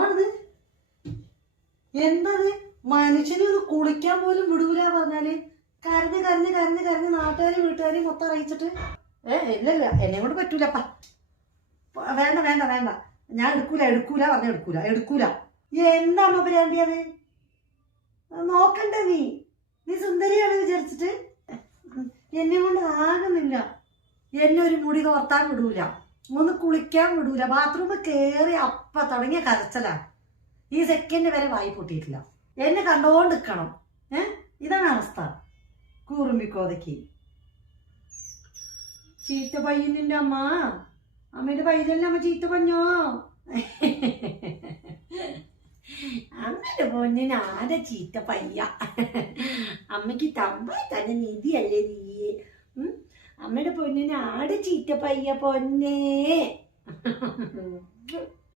ആണത് എന്തത്? മനുഷ്യനെ ഒന്ന് കുളിക്കാൻ പോലും വിടൂല പറഞ്ഞാല് കരഞ്ഞ് കരഞ്ഞ് കരഞ്ഞ് കരഞ്ഞ് നാട്ടുകാരും വീട്ടുകാരെയും മൊത്തം അറിയിച്ചിട്ട് ഇല്ലല്ല എന്നെ കൊണ്ട് പറ്റൂലപ്പ. വേണ്ട വേണ്ട വേണ്ട, ഞാൻ എടുക്കൂല പറഞ്ഞ എടുക്കൂല. എന്താ അമ്മ പരാണ്ടിയത്? നോക്കണ്ടേ നീ സുന്ദരിയാണ് വിചാരിച്ചിട്ട് എന്നെ കൊണ്ട് ആകുന്നില്ല. എന്നെ ഒരു മുടി തോർത്താൻ വിടൂല, ഒന്ന് കുളിക്കാൻ വിടൂല, ബാത്റൂമിൽ കയറി അപ്പ തുടങ്ങിയ കരച്ചലാ. ഈ സെക്കൻഡ് വരെ വായി പൊട്ടിയിട്ടില്ല. എന്നെ കണ്ടോണ്ടിരിക്കണം. ഇതാണ് അവസ്ഥ. കൂറുമ്പിക്കോതയ്ക്ക് ചീത്ത പയ്യനിന്റെ അമ്മയുടെ പയ്യനല്ലേ അമ്മ ചീത്ത പഞ്ഞോ? അമ്മയുടെ പൊന്നിന് ആരെ ചീത്ത പയ്യ? അമ്മയ്ക്ക് തമ്പായി തന്നെ നിധിയല്ലേ നീ? അമ്മയുടെ പൊന്നിന് ആടെ ചീത്ത പയ്യ പൊന്നേ.